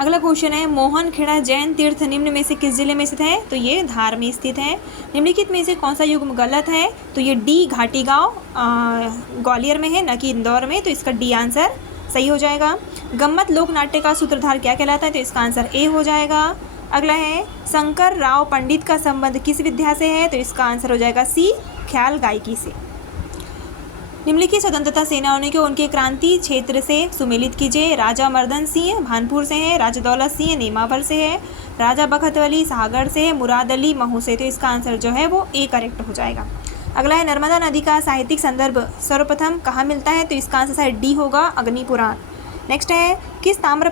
अगला क्वेश्चन है, मोहनखेड़ा जैन तीर्थ निम्न में से किस जिले में स्थित है? तो ये धार में स्थित है। निम्नलिखित में से कौन सा युग्म गलत है? तो ये डी घाटी गाँव ग्वालियर में है, न कि इंदौर में, तो इसका डी आंसर सही हो जाएगा। गम्मत लोक नाट्य का सूत्रधार क्या कहलाता है? तो इसका आंसर ए हो जाएगा। अगला है, शंकर राव पंडित का संबंध किस विद्या से है? तो इसका आंसर हो जाएगा सी ख्याल गायकी से। निम्नलिखित स्वतंत्रता सेनानियों को उनके क्रांति क्षेत्र से सुमेलित कीजिए। राजा मर्दन सिंह भानपुर से है, राजा दौलत सिंह नेमावर से है, राजा बखत अली सागर से है, मुराद अली महू से। तो इसका आंसर जो है वो ए करेक्ट हो जाएगा। अगला है, नर्मदा नदी का साहित्यिक संदर्भ सर्वप्रथम कहाँ मिलता है? तो इसका आंसर शायद डी होगा, अग्नि पुराण। नेक्स्ट है, किस ताम्र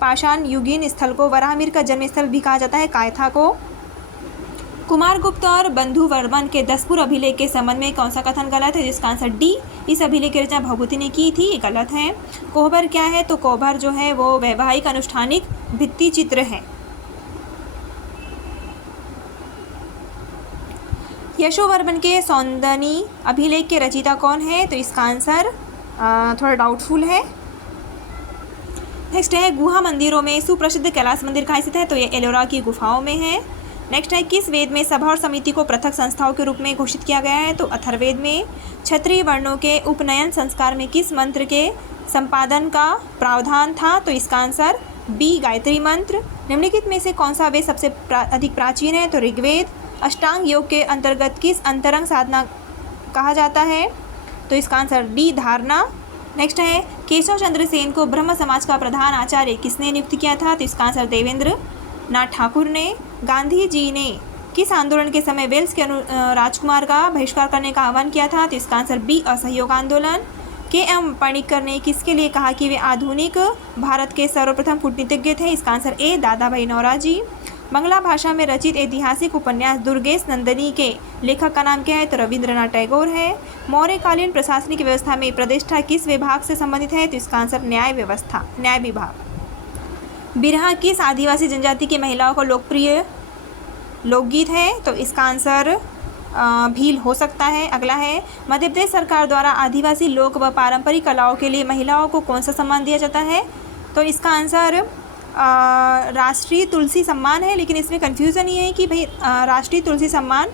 पाषाण युगीन स्थल को वराहमिहिर का जन्म स्थल भी कहा जाता है? कायथा को। कुमारगुप्त और बंधु वर्मन के दसपुर अभिलेख के संबंध में कौन सा कथन गलत है? जिसका आंसर डी, इस अभिलेख की रचना भभूति ने की थी, ये गलत है। कोहबर क्या है? तो कोहबर जो है वो वैवाहिक अनुष्ठानिक भित्ति चित्र है। यशोवर्मन के सौंदनी अभिलेख के रचयिता कौन है? तो इसका आंसर थोड़ा डाउटफुल है। नेक्स्ट है, गुहा मंदिरों में सुप्रसिद्ध कैलाश मंदिर कहाँ स्थित है? तो ये एलोरा की गुफाओं में है। नेक्स्ट है, किस वेद में सभा और समिति को पृथक संस्थाओं के रूप में घोषित किया गया है? तो अथर्ववेद में। क्षत्रिय वर्णों के उपनयन संस्कार में किस मंत्र के संपादन का प्रावधान था? तो इसका आंसर बी गायत्री मंत्र। निम्नलिखित में से कौन सा वेद सबसे अधिक प्राचीन है? तो ऋग्वेद। अष्टांग योग के अंतर्गत किस अंतरंग साधना कहा जाता है? तो इसका आंसर डी धारणा। नेक्स्ट है, केशव चंद्र सेन को ब्रह्म समाज का प्रधान आचार्य किसने नियुक्त किया था? तो इसका आंसर देवेंद्र नाथ ठाकुर ने। गांधी जी ने किस आंदोलन के समय वेल्स के राजकुमार का बहिष्कार करने का आह्वान किया था? तो इसका आंसर बी असहयोग आंदोलन। के एम पणिक्कर ने किसके लिए कहा कि वे आधुनिक भारत के सर्वप्रथम कूटनीतिज्ञ थे? इसका आंसर ए दादा भाई नौरोजी। बांग्ला भाषा में रचित ऐतिहासिक उपन्यास दुर्गेश नंदिनी के लेखक का नाम क्या है? तो रविंद्रनाथ टैगोर है। मौर्यकालीन प्रशासनिक व्यवस्था में प्रतिष्ठा किस विभाग से संबंधित है? तो इसका आंसर न्याय व्यवस्था, न्याय विभाग। बिरहा किस आदिवासी जनजाति की महिलाओं का लोकप्रिय लोकगीत है? तो इसका आंसर भील हो सकता है। अगला है, मध्य प्रदेश सरकार द्वारा आदिवासी लोक व पारंपरिक कलाओं के लिए महिलाओं को कौन सा सम्मान दिया जाता है? तो इसका आंसर राष्ट्रीय तुलसी सम्मान है, लेकिन इसमें कन्फ्यूज़न ये है कि भाई राष्ट्रीय तुलसी सम्मान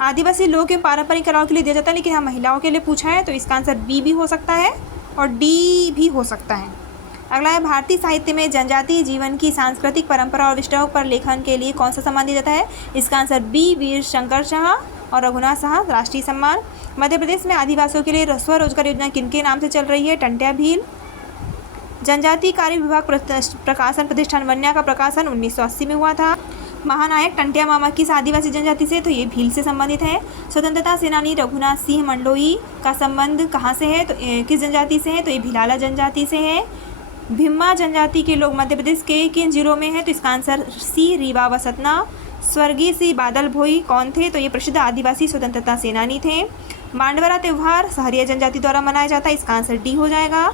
आदिवासी लोग के पारंपरिक कलाओं के लिए दिया जाता है, लेकिन हाँ महिलाओं के लिए पूछा है, तो इसका आंसर बी भी हो सकता है और डी भी हो सकता है। अगला है, भारतीय साहित्य में जनजातीय जीवन की सांस्कृतिक परंपरा और विषयों पर लेखन के लिए कौन सा सम्मान दिया जाता है? इसका आंसर बी वीर शंकर शाह और रघुनाथ शाह राष्ट्रीय सम्मान। मध्य प्रदेश में आदिवासियों के लिए स्वरोजगार योजना किनके नाम से चल रही है? टंट्या भील। जनजातीय कार्य विभाग प्रकाशन प्रतिष्ठान वन्या का प्रकाशन 1980 में हुआ था। महानायक टंट्या मामा किस आदिवासी जनजाति से? तो ये भील से संबंधित है। स्वतंत्रता सेनानी रघुनाथ सिंह मंडलोई का संबंध कहाँ से है? तो किस जनजाति से है? तो ये भिलाला जनजाति से है। भिम्मा जनजाति के लोग मध्य प्रदेश के किन जिलों में है? तो इसका आंसर सी रीवा व सतना। स्वर्गीय सी बादल भोई कौन थे? तो ये प्रसिद्ध आदिवासी स्वतंत्रता सेनानी थे। मांडवरा त्यौहार सहरिया जनजाति द्वारा मनाया जाता है, इसका आंसर डी हो जाएगा।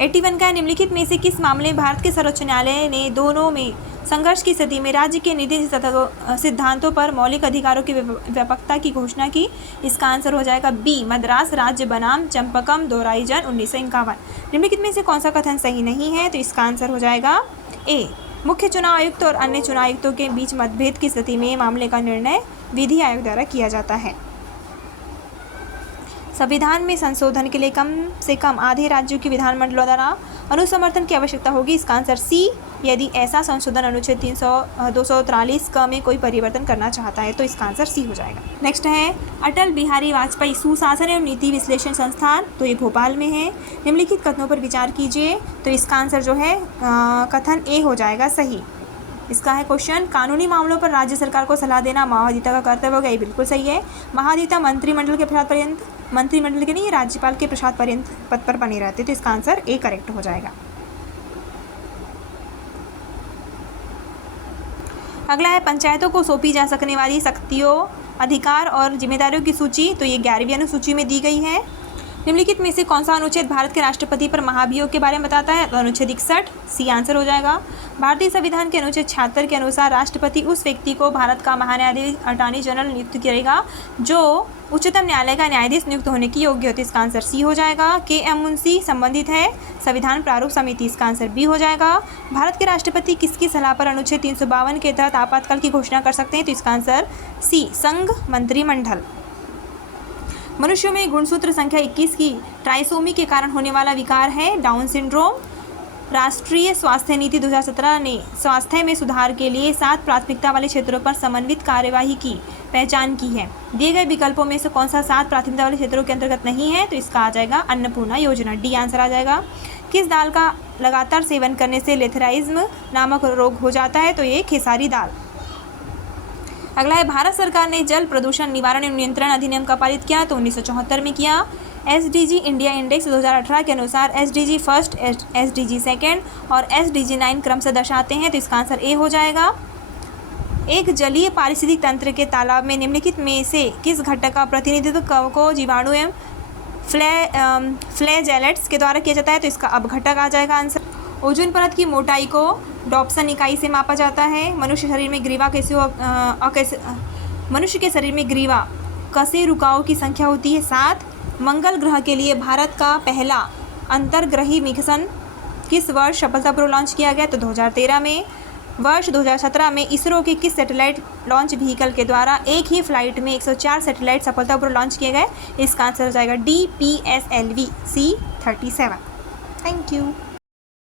81 का निम्नलिखित में से किस मामले में भारत के सर्वोच्च न्यायालय ने दोनों में संघर्ष की स्थिति में राज्य के नीति सिद्धांतों पर मौलिक अधिकारों की व्यापकता की घोषणा की? इसका आंसर हो जाएगा बी मद्रास राज्य बनाम चंपकम दोराईजन 1951। निम्नलिखित में से कौन सा कथन सही नहीं है? तो इसका आंसर हो जाएगा ए मुख्य चुनाव आयुक्त और अन्य चुनाव आयुक्तों के बीच मतभेद की स्थिति में मामले का निर्णय विधि आयोग द्वारा किया जाता है। संविधान में संशोधन के लिए कम से कम आधे राज्यों की विधानमंडलों द्वारा अनुसमर्थन की आवश्यकता होगी, इसका आंसर सी यदि ऐसा संशोधन अनुच्छेद 243 क में कोई परिवर्तन करना चाहता है, तो इसका आंसर सी हो जाएगा। नेक्स्ट है, अटल बिहारी वाजपेयी सुशासन एवं नीति विश्लेषण संस्थान, तो ये भोपाल में है। निम्नलिखित कथनों पर विचार कीजिए, तो इसका आंसर जो है कथन ए हो जाएगा सही। इसका है क्वेश्चन, कानूनी मामलों पर राज्य सरकार को सलाह देना महाधिता का कर्तव्य होगा, ये बिल्कुल सही है। महाधिता मंत्रिमंडल के प्रसाद पर्यंत, मंत्रिमंडल के नहीं राज्यपाल के प्रसाद पर्यंत पद पर बने रहते, तो इसका आंसर ए करेक्ट हो जाएगा। अगला है, पंचायतों को सौंपी जा सकने वाली शक्तियों, अधिकार और जिम्मेदारियों की सूची, तो ये 11वीं अनुसूची में दी गई है। निम्नलिखित में से कौन सा अनुच्छेद भारत के राष्ट्रपति पर महाभियोग के बारे में बताता है? तो अनुच्छेद 61 सी आंसर हो जाएगा। भारतीय संविधान के अनुच्छेद 76 के अनुसार राष्ट्रपति उस व्यक्ति को भारत का महान्यायाधीश अटॉर्नी जनरल नियुक्त करेगा जो उच्चतम न्यायालय का न्यायाधीश नियुक्त होने की योग्य होती है, इसका आंसर सी हो जाएगा। के.एम. मुंशी संबंधित है संविधान प्रारूप समिति, इसका आंसर बी हो जाएगा। भारत के राष्ट्रपति किसकी सलाह पर अनुच्छेद 352 के तहत आपातकाल की घोषणा कर सकते हैं, तो इसका आंसर सी, संघ मंत्रिमंडल। मनुष्यों में गुणसूत्र संख्या 21 की ट्राइसोमी के कारण होने वाला विकार है डाउन सिंड्रोम। राष्ट्रीय स्वास्थ्य नीति 2017 ने स्वास्थ्य में सुधार के लिए 7 प्राथमिकता वाले क्षेत्रों पर समन्वित कार्यवाही की पहचान की है। दिए गए विकल्पों में से कौन सा 7 प्राथमिकता वाले क्षेत्रों के अंतर्गत नहीं है, तो इसका आ जाएगा अन्नपूर्णा योजना, डी आंसर आ जाएगा। किस दाल का लगातार सेवन करने से लेथराइज्म नामक रोग हो जाता है, तो ये खेसारी दाल। अगला है, भारत सरकार ने जल प्रदूषण निवारण एवं नियंत्रण अधिनियम का पारित किया, तो 1974 में किया। SDG इंडिया इंडेक्स 2018 के अनुसार SDG फर्स्ट, SDG सेकेंड और SDG 9 क्रम से दर्शाते हैं, तो इसका आंसर ए हो जाएगा। एक जलीय पारिस्थितिक तंत्र के तालाब में निम्नलिखित में से किस घटक का प्रतिनिधित्व को जीवाणु एवं फ्लैजेलेट्स के द्वारा किया जाता है, तो इसका अपघटक आ जाएगा आंसर। ओजोन परत की मोटाई को डॉप्सन इकाई से मापा जाता है। मनुष्य के शरीर में ग्रीवा कशेरुकाओं की संख्या होती है 7। मंगल ग्रह के लिए भारत का पहला अंतर्ग्रही मिशन किस वर्ष सफलतापूर्वक लॉन्च किया गया, तो 2013 में। वर्ष 2017 में इसरो के किस सैटेलाइट लॉन्च व्हीकल के द्वारा एक ही फ्लाइट में 104 सैटेलाइट सफलतापूर्वक लॉन्च किए गए, इसका आंसर हो जाएगा DPSLV C-37। Thank you.